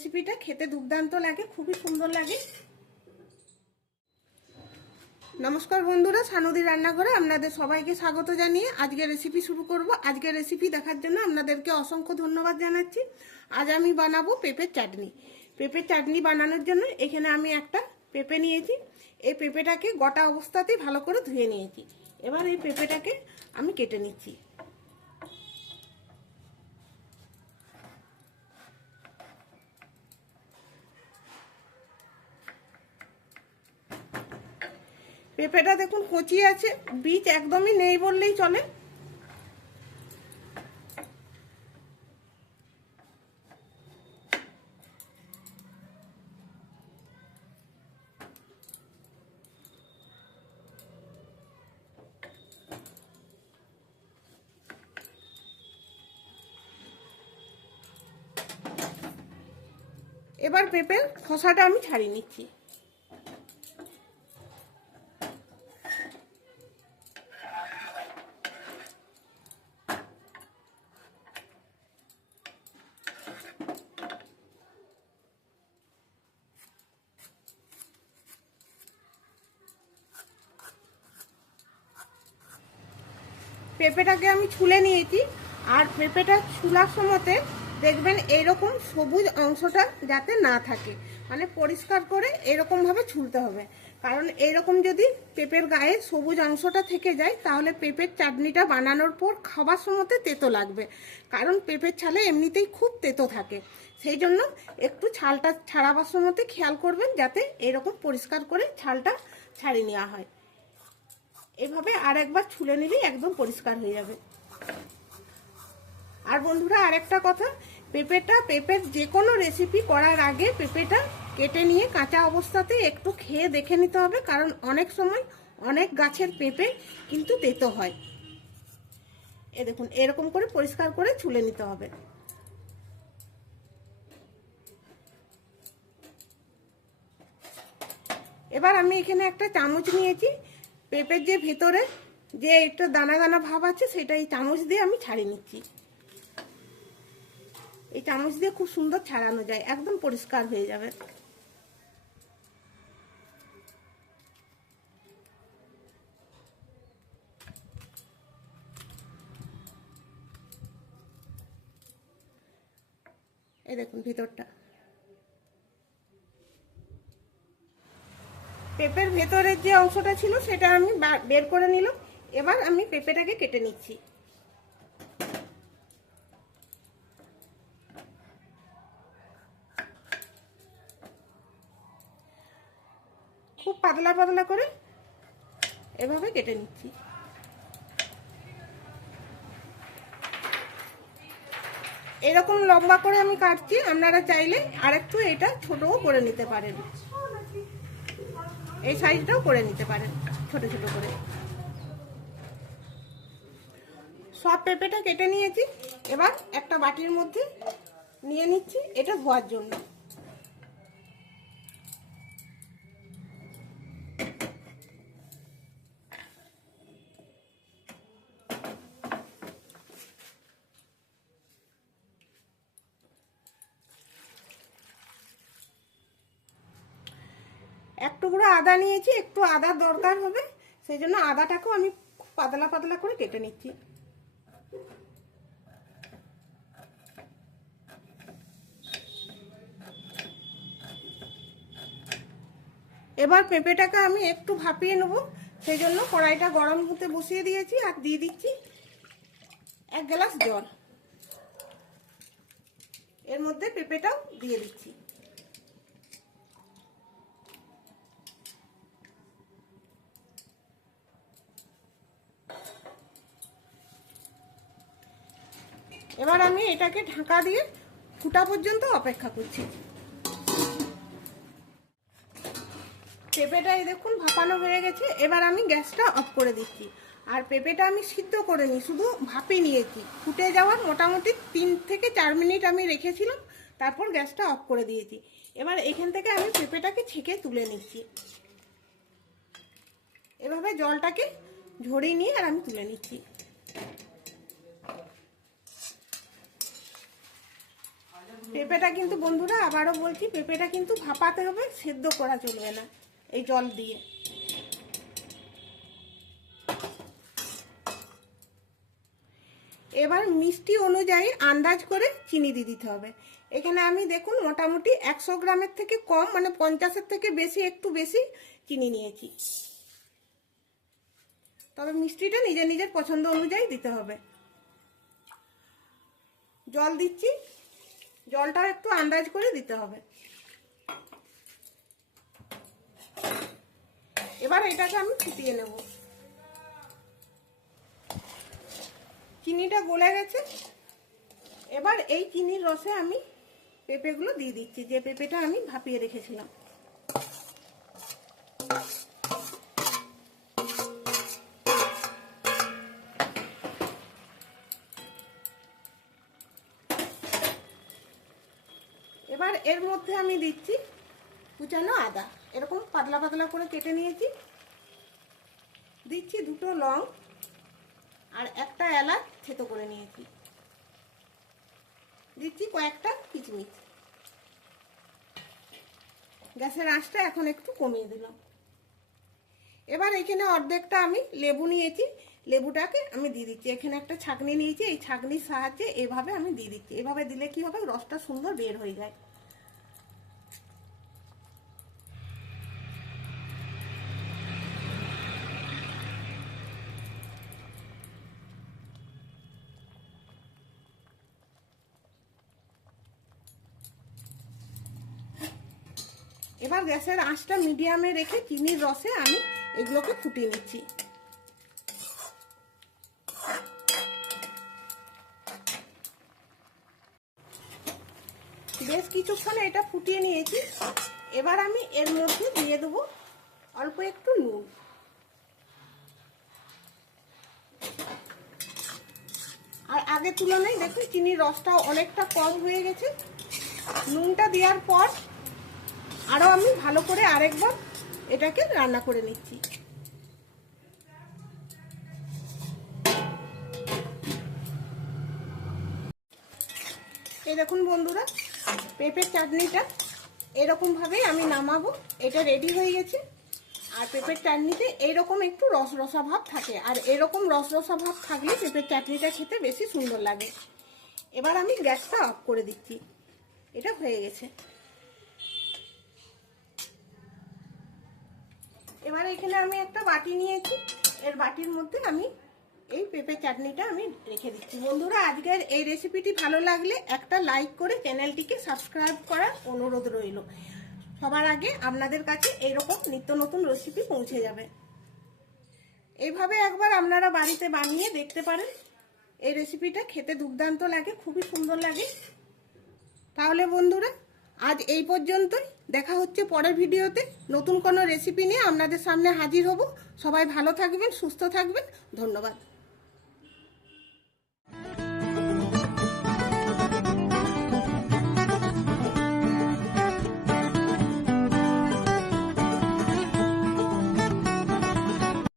রেসিপিটা খেতে দুর্দান্ত লাগে, খুবই সুন্দর লাগে। নমস্কার বন্ধুরা, সানুদি রান্নাঘরে আপনাদের সবাইকে স্বাগত জানিয়ে আজকে রেসিপি শুরু করব। আজকের রেসিপি দেখার জন্য আপনাদেরকে অসংখ্য ধন্যবাদ জানাচ্ছি। আজ আমি বানাবো পেঁপের চাটনি। পেঁপের চাটনি বানানোর জন্য এখানে আমি একটা পেঁপে নিয়েছি। এই পেঁপেটাকে গোটা অবস্থাতেই ভালো করে ধুয়ে নিয়েছি। এবার এই পেঁপেটাকে আমি কেটে নিচ্ছি। পেঁপেটা দেখুন কচি আছে, বীজ একদমই নেই বললেই চলে। এবার পেঁপের খোসাটা আমি ছাড়িয়ে নিচ্ছি। পেঁপেটাকে আমি ছুলে নিয়েছি। আর পেঁপেটা ছুলার সময়তে দেখবেন এরকম সবুজ অংশটা যাতে না থাকে। মানে পরিষ্কার করে এরকমভাবে ছুলতে হবে। কারণ এরকম যদি পেঁপের গায়ে সবুজ অংশটা থেকে যায়, তাহলে পেঁপের চাটনিটা বানানোর পর খাবার সময়তে তেতো লাগবে। কারণ পেঁপের ছালে এমনিতেই খুব তেতো থাকে। সেই জন্য একটু ছালটা ছাড়াবার সময়তে খেয়াল করবেন যাতে এরকম পরিষ্কার করে ছালটা ছাড়িয়ে নেওয়া হয়। এভাবে আর একবার ছুলে নিলেই একদম পরিষ্কার হয়ে যাবে। আর বন্ধুরা, আরেকটা কথা, পেঁপেটা, পেঁপের যে কোনো রেসিপি করার আগে পেঁপেটা কেটে নিয়ে কাঁচা অবস্থাতে একটু খেয়ে দেখে নিতে হবে, কারণ অনেক সময় অনেক গাছের পেঁপে কিন্তু তেতো হয়। এ দেখুন, এরকম করে পরিষ্কার করে ছুলে নিতে হবে। এবার আমি এখানে একটা চামচ নিয়েছি। পেঁপের যে ভেতরে যে একটা দানা দানা ভাব আছে, সেটা এই চামচ দিয়ে আমি ছাড়িয়ে নিচ্ছি। এই চামচ দিয়ে খুব সুন্দর ছাড়ানো যায়, একদম পরিষ্কার হয়ে যাবে। এই দেখুন ভিতরটা। পেঁপের ভেতরের যে অংশটা ছিল, সেটা আমি বের করে নিলাম। এবার আমি পেঁপেটাকে কেটে নিচ্ছি। খুব পাতলা পাতলা করে এভাবে কেটে নিচ্ছি। এরকম লম্বা করে আমি কাটছি, আপনারা চাইলে আরেকটু এটা ছোটও করে নিতে পারেন। এই সাইজটাও করে নিতে পারেন, ছোট ছোট করে। সব পেঁপেটা কেটে নিয়েছি, এবার একটা বাটির মধ্যে নিয়ে নিচ্ছি, এটা ধোয়ার জন্য। এক টুকরো আদা নিয়েছি, একটু আদার দরকার হবে, সেই জন্য আদাটাকেও আমি পাতলা পাতলা করে কেটে নিচ্ছি। এবার পেঁপেটাকে আমি একটু ভাপিয়ে নেব, সেই জন্য কড়াইটা গরম হতে বসিয়ে দিয়েছি আর দিয়ে দিচ্ছি এক গ্লাস জল। এর মধ্যে পেঁপেটাও দিয়ে দিচ্ছি। এবার আমি এটাকে ঢাকা দিয়ে ফুটা পর্যন্ত অপেক্ষা করছি। পেঁপেটা এই দেখুন ভাপানো হয়ে গেছে, এবার আমি গ্যাসটা অফ করে দিচ্ছি। আর পেঁপেটা আমি সিদ্ধ করে নিই শুধু ভাপে নিয়েছি। ফুটে যাওয়ার মোটামুটি তিন থেকে চার মিনিট আমি রেখেছিলাম, তারপর গ্যাসটা অফ করে দিয়েছি। এবার এখান থেকে আমি পেঁপেটাকে ছেঁকে তুলে নিচ্ছি। এভাবে জলটাকে ঝরিয়ে নিয়ে আর আমি তুলে নিচ্ছি। পেঁপেটা কিন্তু বন্ধুরা আবারও বলছি, পেঁপেটা কিন্তু ভাপাতে হবে, সেদ্ধ করা চলবে না এই জল দিয়ে। এবার মিষ্টি অনুযায়ী আন্দাজ করে চিনি দিয়ে দিতে হবে। এখানে আমি দেখুন মোটামুটি একশো গ্রামের থেকে কম মানে পঞ্চাশের থেকে বেশি, একটু বেশি চিনি নিয়েছি। তবে মিষ্টিটা নিজের নিজের পছন্দ অনুযায়ী দিতে হবে। জল দিচ্ছি জলটাও একটু আন্দাজ করে দিতে হবে। এবার এটাকে আমি ফুটিয়ে নেব। চিনিটা গলে গেছে। এবার এই চিনির রসে আমি পেঁপেগুলো দিয়ে দিচ্ছি। যে পেঁপেটা আমি ভাপিয়ে রেখেছিলাম। এবার এর মধ্যে আমি দিচ্ছি কুচানো আদা। এরকম পাতলা পাতলা করে কেটে নিয়েছি। দিচ্ছি দুটো লং আর একটা এলাচ থেতো করে নিয়েছি। দিচ্ছি কয়েকটা কিচমিচ। গ্যাসের আঁচটা এখন একটু কমিয়ে দিলাম। এবার এখানে অর্ধেকটা আমি লেবু নিয়েছি। লেবুটাকে আমি দিয়ে দিচ্ছি। এখানে একটা ছাকনি নিয়েছি। এই ছাকনির সাহায্যে এভাবে আমি দিয়ে দিচ্ছি। এভাবে দিলে কি হবে? রসটা সুন্দর বের হয়ে যায়। এবার গ্যাসের আঁচটা মিডিয়ামে রেখে চিনির রসে আমি এগুলোকে ফুটিয়ে নিচ্ছি। বেশ কিছুক্ষণ এটা ফুটিয়ে নিয়েছি। এবার আমি এর মধ্যে দিয়ে দেবো অল্প একটু নুন। আর আগের তুলনায় দেখুন, চিনির রসটা অনেকটা কম হয়ে গেছে। নুনটা দেওয়ার পর আরও আমি ভালো করে আরেকবার এটাকে রান্না করে নিচ্ছি। এই দেখুন বন্ধুরা, পেঁপের চাটনিটা এরকমভাবেই আমি নামাবো। এটা রেডি হয়ে গেছে। আর পেঁপের চাটনিতে এইরকম একটু রস রসা ভাব থাকে। আর এরকম রস রসা ভাব থাকলে পেঁপের চাটনিটা খেতে বেশি সুন্দর লাগে। এবার আমি গ্যাসটা অফ করে দিচ্ছি। এটা হয়ে গেছে। এবার এখানে আমি একটা বাটি নিয়েছি। এর বাটির মধ্যে আমি এই পেঁপে চাটনিটা আমি রেখে দিচ্ছি। বন্ধুরা, আজকের এই রেসিপিটি ভালো লাগলে একটা লাইক করে চ্যানেলটিকে সাবস্ক্রাইব করার অনুরোধ রইল। সবার আগে আপনাদের কাছে এইরকম নিত্য নতুন রেসিপি পৌঁছে যাবে। এইভাবে একবার আপনারা বাড়িতে বানিয়ে দেখতে পারেন। এই রেসিপিটা খেতে দুর্দান্ত লাগে, খুবই সুন্দর লাগে। তাহলে বন্ধুরা আজ এই পর্যন্তই। দেখা হচ্ছে পরের ভিডিওতে। নতুন কোনো রেসিপি নিয়ে আপনাদের সামনে হাজির হব। সবাই ভালো থাকবেন, সুস্থ থাকবেন। ধন্যবাদ।